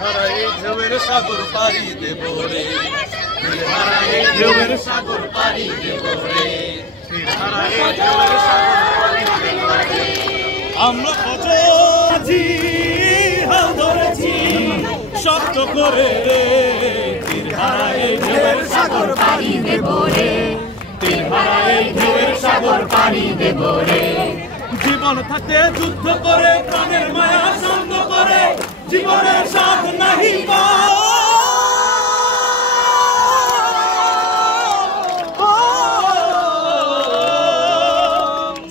হারাই ঢেউয়ের সাগর পাড়ি দেব রে, তীর হারাই ঢেউয়ের সাগর পাড়ি দেব রে, তীর হারাই ঢেউয়ের সাগর পাড়ি দেব রে। আমরা কত আছি হাল ধরেছি শক্ত করে, তীর হারাই ঢেউয়ের সাগর পাড়ি দেব রে, তীর হারাই ঢেউয়ের সাগর পাড়ি দেব রে। জীবন থাকতে যুদ্ধ করে প্রাণের মায়া শান্ত করে, জীবনের সাথ নাহি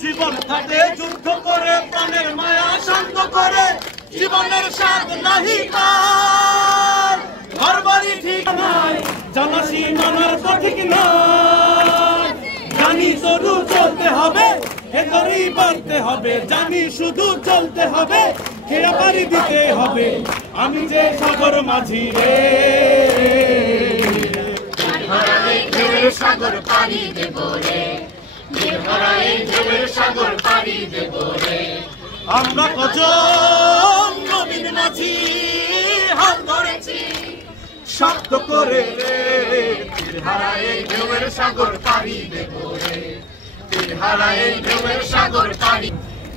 জীবন থাকতে যুদ্ধ করে প্রাণের মায়া শান্ত করে, জীবনের সাথ নাহি ঘর বাড়ি ঠিক নাই, জানা সীমানার তো ঠিক নয়, জানি শুধু চলতে হবে এতই বাড়তে হবে, জানি শুধু চলতে হবে খেয়া পাড়ি দিতে হবে। আমি যে সাগর মাঝি রে, তীর হারাই ঢেউয়ের সাগর পাড়ি দেব রে, তীর হারাই ঢেউয়ের সাগর পাড়ি দেব রে। আমরা কজন নবীন মাঝি হাল ধরেছি শক্ত করে রে, তীর হারাই ঢেউয়ের সাগর পাড়ি দেব রে, তীর হারাই ঢেউয়ের সাগর পাড়ি,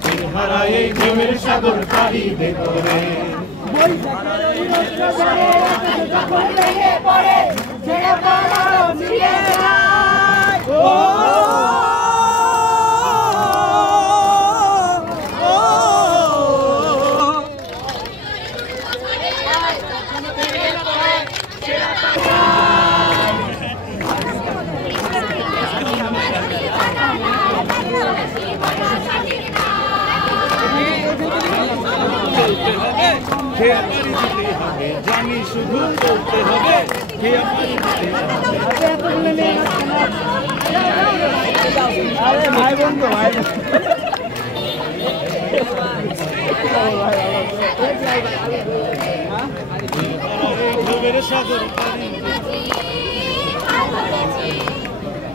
তীর হারাই ঢেউয়ের সাগর পাড়ি দেব রে। খেয়া পাড়ি দিতে হবে, জানি শুধু চলতে হবে খেয়া পাড়ি দিতে হবে। ভাই বন্ধু ভাই ঢেউয়ের সাগর পাড়ি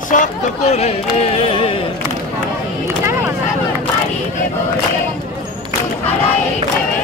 শক্ত করে রে, সাগর পাড়ি দেব রে, তীর হারাই ঢেউয়ের